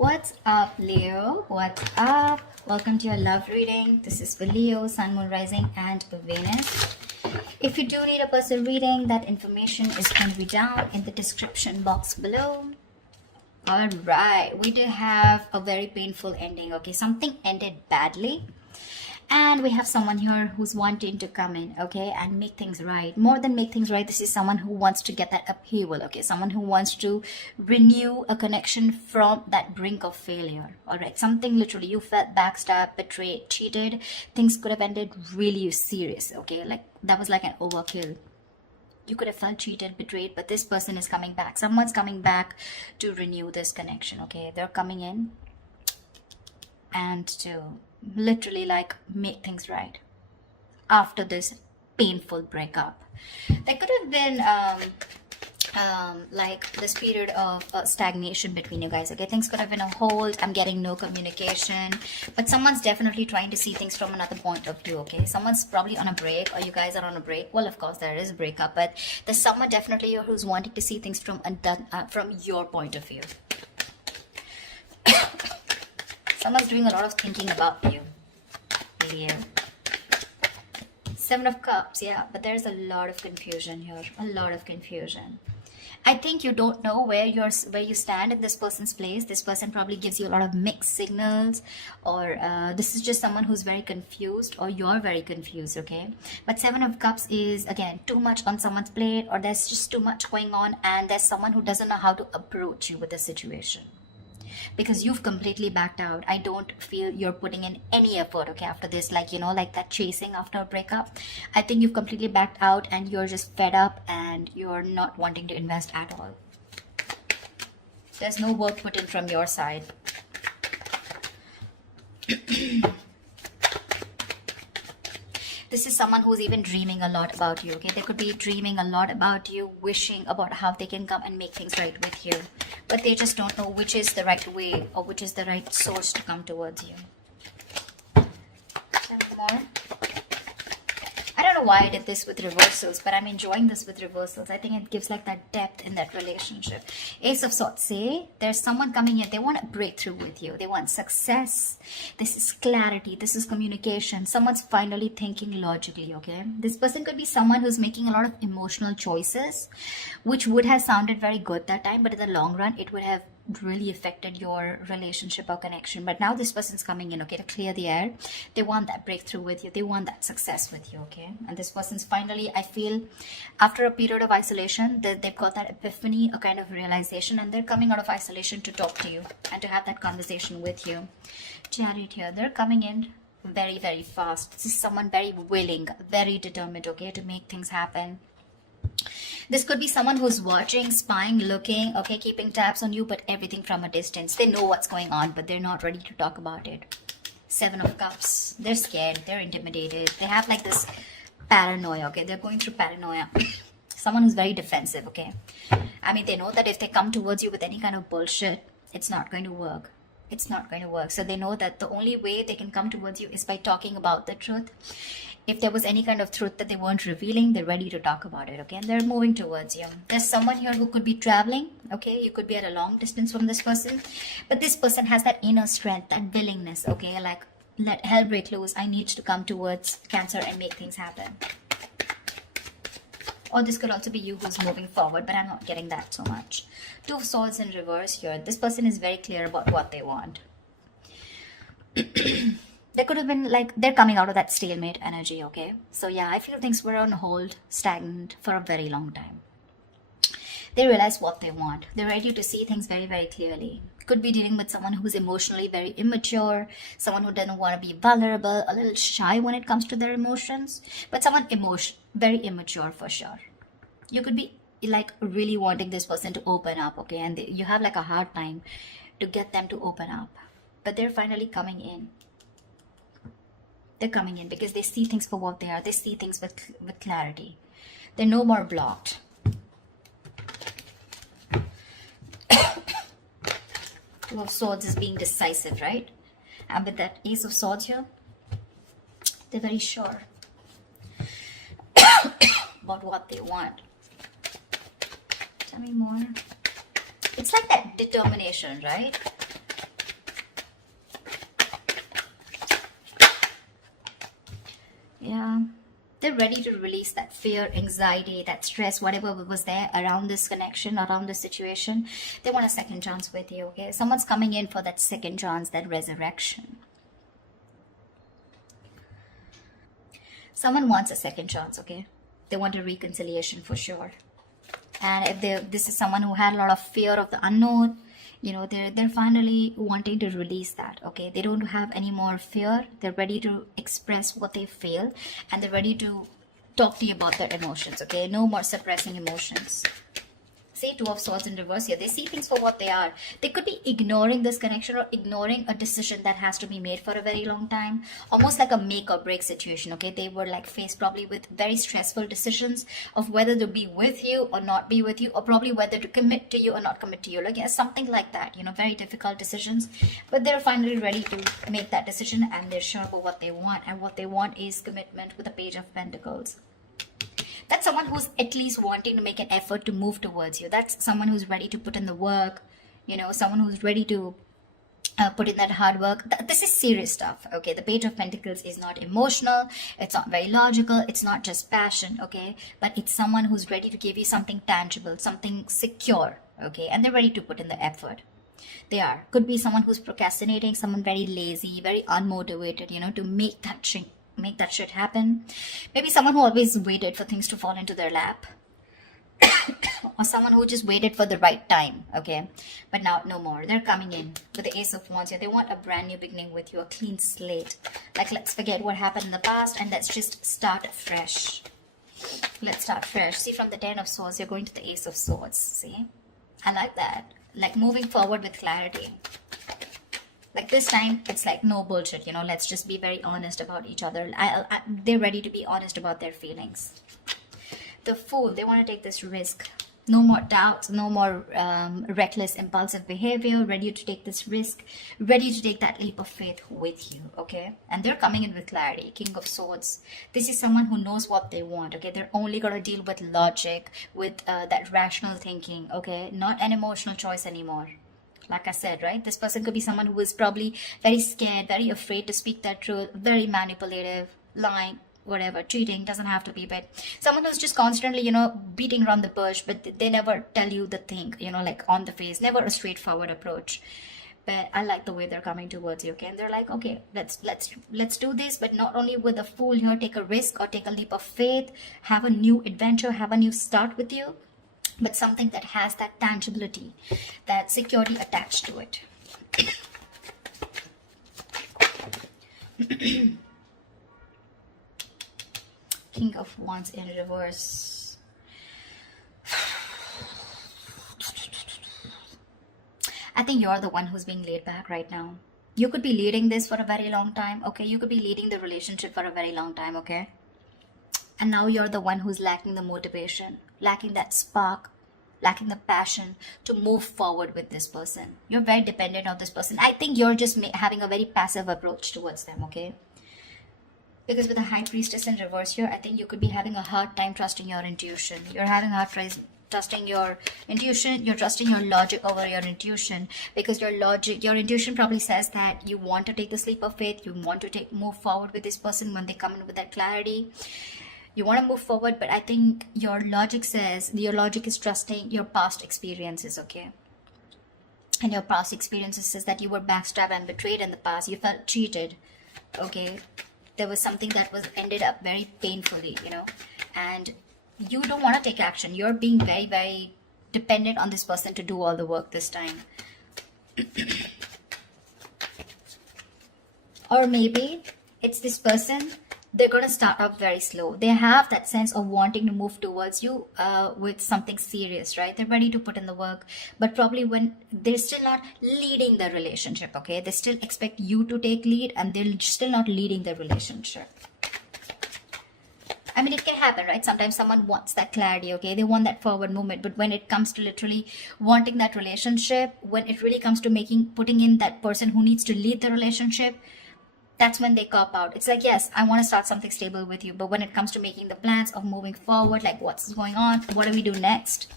What's up, Leo? What's up? Welcome to your love reading. This is for Leo, Sun, Moon, Rising, and Venus. If you do need a personal reading, that information is going to be down in the description box below. All right, we do have a very painful ending. Okay, something ended badly. And we have someone here who's wanting to come in, okay, and make things right. More than make things right, this is someone who wants to get that upheaval, okay? Someone who wants to renew a connection from that brink of failure, all right? Something literally, you felt backstabbed, betrayed, cheated. Things could have ended really serious, okay? Like, that was like an overkill. You could have felt cheated, betrayed, but this person is coming back. Someone's coming back to renew this connection, okay? They're coming in and to literally like make things right after this painful breakup. There could have been like this period of stagnation between you guys, okay? Things could have been a hold. I'm getting no communication, but someone's definitely trying to see things from another point of view, okay? Someone's probably on a break, or you guys are on a break. Well, of course there is a breakup, but there's someone definitely here who's wanting to see things from your point of view. Someone's doing a lot of thinking about you, Leo. Seven of Cups, yeah, but there's a lot of confusion here. A lot of confusion. I think you don't know where you stand in this person's place. This person probably gives you a lot of mixed signals, or this is just someone who's very confused, or you're very confused, okay? But Seven of Cups is, again, too much on someone's plate, or there's just too much going on, and there's someone who doesn't know how to approach you with the situation. Because you've completely backed out. I don't feel you're putting in any effort, okay, after this, like, you know, like that chasing after a breakup. I think you've completely backed out and you're just fed up and you're not wanting to invest at all. There's no work put in from your side. This is someone who's even dreaming a lot about you, okay? They could be dreaming a lot about you, wishing about how they can come and make things right with you. But they just don't know which is the right way or which is the right source to come towards you. Some more. I don't know why I did this with reversals, but I'm enjoying this with reversals. I think it gives like that depth in that relationship. Ace of Swords, say there's someone coming in. They want a breakthrough with you. They want success. This is clarity. This is communication. Someone's finally thinking logically, okay? This person could be someone who's making a lot of emotional choices, which would have sounded very good that time, but in the long run, it would have really affected your relationship or connection. But now this person's coming in, okay, to clear the air. They want that breakthrough with you. They want that success with you, okay? And this person's finally, I feel, after a period of isolation, they've got that epiphany, a kind of realization, and they're coming out of isolation to talk to you and to have that conversation with you. Chariot here, they're coming in very, very fast. This is someone very willing, very determined, okay, to make things happen. This could be someone who's watching, spying, looking, okay, keeping tabs on you, but everything from a distance. They know what's going on, but they're not ready to talk about it. Seven of Cups. They're scared. They're intimidated. They have like this paranoia, okay? They're going through paranoia. Someone who's very defensive, okay? I mean, they know that if they come towards you with any kind of bullshit, it's not going to work. It's not going to work. So they know that the only way they can come towards you is by talking about the truth. If there was any kind of truth that they weren't revealing, they're ready to talk about it, okay? And they're moving towards you. There's someone here who could be traveling, okay? You could be at a long distance from this person. But this person has that inner strength, that willingness, okay? Like, let hell break loose. I need to come towards Cancer and make things happen. Or this could also be you who's moving forward, but I'm not getting that so much. Two of Swords in reverse here. This person is very clear about what they want. There could have been like, they're coming out of that stalemate energy, okay? So yeah, I feel things were on hold, stagnant for a very long time. They realize what they want. They're ready to see things very, very clearly. Could be dealing with someone who's emotionally very immature, someone who doesn't want to be vulnerable, a little shy when it comes to their emotions, but someone very immature for sure. You could be like really wanting this person to open up, okay? And you have like a hard time to get them to open up, but they're finally coming in. They're coming in because they see things for what they are. They see things with clarity. They're no more blocked. Two of Swords is being decisive, right? And with that Ace of Swords here, they're very sure about what they want. Tell me more. It's like that determination, right? They're ready to release that fear, anxiety, that stress, whatever was there around this connection, around this situation. They want a second chance with you, okay? Someone's coming in for that second chance, that resurrection. Someone wants a second chance, okay? They want a reconciliation for sure. And if this is someone who had a lot of fear of the unknown, you know, they're finally wanting to release that, okay? They don't have any more fear. They're ready to express what they feel, and they're ready to talk to you about their emotions, okay? No more suppressing emotions. See, Two of Swords in reverse here. They see things for what they are. They could be ignoring this connection or ignoring a decision that has to be made for a very long time. Almost like a make or break situation, okay? They were like faced probably with very stressful decisions of whether to be with you or not be with you, or probably whether to commit to you or not commit to you. Like, yeah, something like that, you know, very difficult decisions. But they're finally ready to make that decision, and they're sure about what they want. And what they want is commitment with the Page of Pentacles. That's someone who's at least wanting to make an effort to move towards you. That's someone who's ready to put in the work, you know, someone who's ready to put in that hard work. This is serious stuff, okay? The Page of Pentacles is not emotional, it's not very logical, it's not just passion, okay? But it's someone who's ready to give you something tangible, something secure, okay? And they're ready to put in the effort. They are. Could be someone who's procrastinating, someone very lazy, very unmotivated, you know, to make that shit happen. Maybe someone who always waited for things to fall into their lap. Or someone who just waited for the right time, okay? But now, no more. They're coming in with the Ace of Wands here. They want a brand new beginning with you, a clean slate. Like, let's forget what happened in the past and let's just start fresh. Let's start fresh. See, from the Ten of Swords, you're going to the Ace of Swords. See? I like that. Like, moving forward with clarity. Like, this time, it's like no bullshit, you know, let's just be very honest about each other. They're ready to be honest about their feelings. The Fool, they want to take this risk. No more doubts, no more reckless, impulsive behavior, ready to take this risk, ready to take that leap of faith with you, okay? And they're coming in with clarity. King of Swords. This is someone who knows what they want, okay? They're only going to deal with logic, with that rational thinking, okay? Not an emotional choice anymore. Like I said, right? This person could be someone who is probably very scared, very afraid to speak that truth, very manipulative, lying, whatever, cheating, doesn't have to be, but someone who's just constantly, you know, beating around the bush, but they never tell you the thing, you know, like on the face, never a straightforward approach. But I like the way they're coming towards you, okay? And they're like, okay, let's do this, but not only with a Fool here, take a risk or take a leap of faith, have a new adventure, have a new start with you, but something that has that tangibility, that security attached to it. King of Wands in reverse. I think you're the one who's being laid back right now. You could be leading this for a very long time, okay? You could be leading the relationship for a very long time, okay? And now you're the one who's lacking the motivation, lacking that spark, lacking the passion to move forward with this person. You're very dependent on this person. I think you're just having a very passive approach towards them, okay? Because with the High Priestess in reverse here, I think you could be having a hard time trusting your intuition. You're having a hard time trusting your intuition. You're trusting your logic over your intuition, because your intuition probably says that you want to take this leap of faith. You want to move forward with this person when they come in with that clarity. You want to move forward, but I think your logic is trusting your past experiences, okay? And your past experiences says that you were backstabbed and betrayed in the past. You felt cheated, okay? There was something that was ended up very painfully, you know? And you don't want to take action. You're being very, very dependent on this person to do all the work this time. Or maybe it's this person, they're going to start off very slow. They have that sense of wanting to move towards you with something serious, right? They're ready to put in the work, but probably when they're still not leading the relationship, okay? They still expect you to take lead and they're still not leading the relationship. I mean, it can happen, right? Sometimes someone wants that clarity, okay? They want that forward movement, but when it comes to literally wanting that relationship, when it really comes to putting in that person who needs to lead the relationship, that's when they cop out. It's like, yes, I want to start something stable with you, but when it comes to making the plans of moving forward, like what's going on, what do we do next?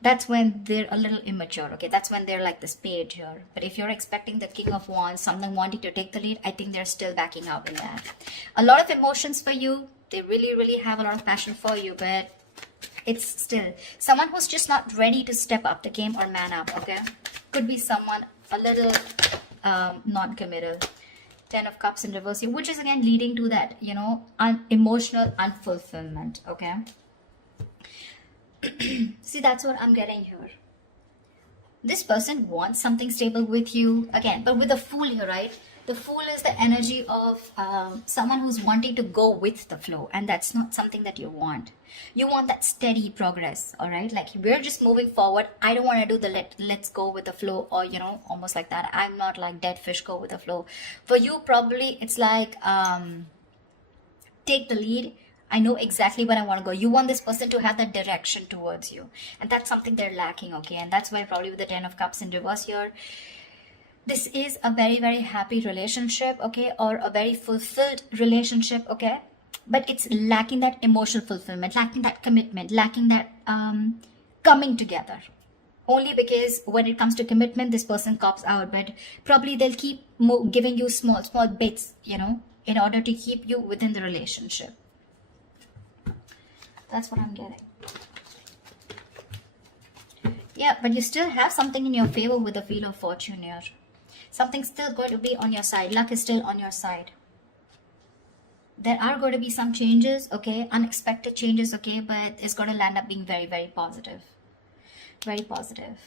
That's when they're a little immature, okay? That's when they're like this page here. But if you're expecting the King of Wands, someone wanting to take the lead, I think they're still backing out in that. A lot of emotions for you. They really have a lot of passion for you, but it's still someone who's just not ready to step up the game or man up, okay? Could be someone a little non-committal. 10 of Cups in reverse here, which is again leading to that, you know, emotional unfulfillment, okay? See, that's what I'm getting here. This person wants something stable with you again, but with the Fool here, right? The Fool is the energy of someone who's wanting to go with the flow, and that's not something that you want. You want that steady progress, all right? Like, we're just moving forward. I don't want to do the let's go with the flow, or, you know, almost like that. I'm not like dead fish, go with the flow. For you, probably it's like take the lead. I know exactly where I want to go. You want this person to have that direction towards you, and that's something they're lacking, okay? And that's why probably with the 10 of Cups in reverse here, this is a very happy relationship, okay, or a very fulfilled relationship, okay, but it's lacking that emotional fulfillment, lacking that commitment, lacking that coming together. Only because when it comes to commitment, this person cops out, but probably they'll keep giving you small bits, you know, in order to keep you within the relationship. That's what I'm getting. Yeah, but you still have something in your favor with the Wheel of Fortune here. Something's still going to be on your side. Luck is still on your side. There are going to be some changes, okay? Unexpected changes, okay? But it's going to land up being very positive. Very positive.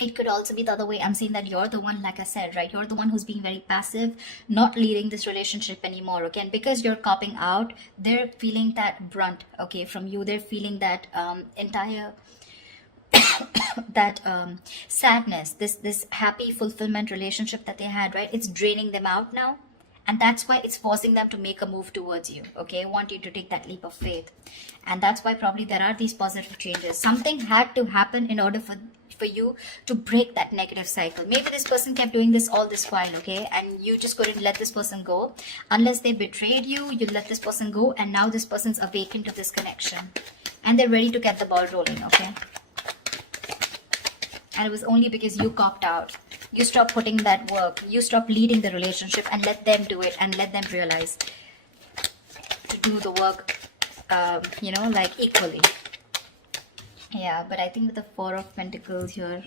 It could also be the other way. I'm saying that you're the one, like I said, right? You're the one who's being very passive, not leading this relationship anymore, okay? And because you're copping out, they're feeling that brunt, okay, from you. They're feeling that entire that sadness, this happy fulfillment relationship that they had, right? It's draining them out now, and that's why it's forcing them to make a move towards you, okay? Want you to take that leap of faith, and that's why probably there are these positive changes. Something had to happen in order for you to break that negative cycle. Maybe this person kept doing this all this while, okay, and you just couldn't let this person go. Unless they betrayed you, you let this person go, and now this person's awakened to this connection and they're ready to get the ball rolling, okay? And it was only because you copped out. You stopped putting that work. You stopped leading the relationship and let them do it, and let them realize to do the work, you know, like equally. Yeah, but I think with the Four of Pentacles here,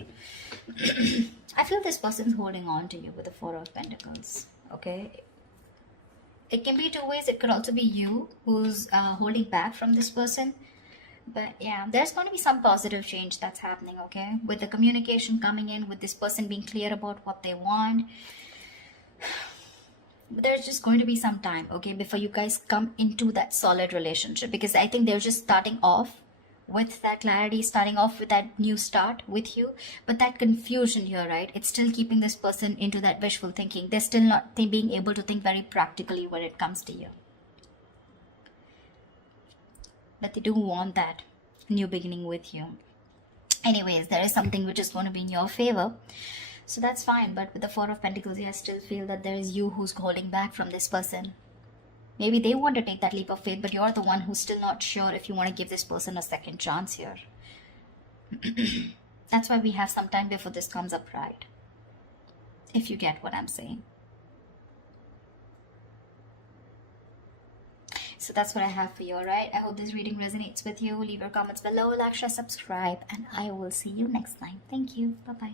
I feel this person's holding on to you with the Four of Pentacles, okay? It can be two ways. It could also be you who's holding back from this person. But yeah, there's going to be some positive change that's happening, okay? With the communication coming in, with this person being clear about what they want. But there's just going to be some time, okay, before you guys come into that solid relationship. Because I think they're just starting off with that clarity, starting off with that new start with you. But that confusion here, right? It's still keeping this person into that wishful thinking. They're still not being able to think very practically when it comes to you. But they do want that new beginning with you. Anyways, there is something which is going to be in your favor, so that's fine. But with the Four of Pentacles, I still feel that there is you who's holding back from this person. Maybe they want to take that leap of faith, but you're the one who's still not sure if you want to give this person a second chance here. That's why we have some time before this comes up, right? If you get what I'm saying. So that's what I have for you, alright? I hope this reading resonates with you. Leave your comments below, like, share, subscribe, and I will see you next time. Thank you. Bye-bye.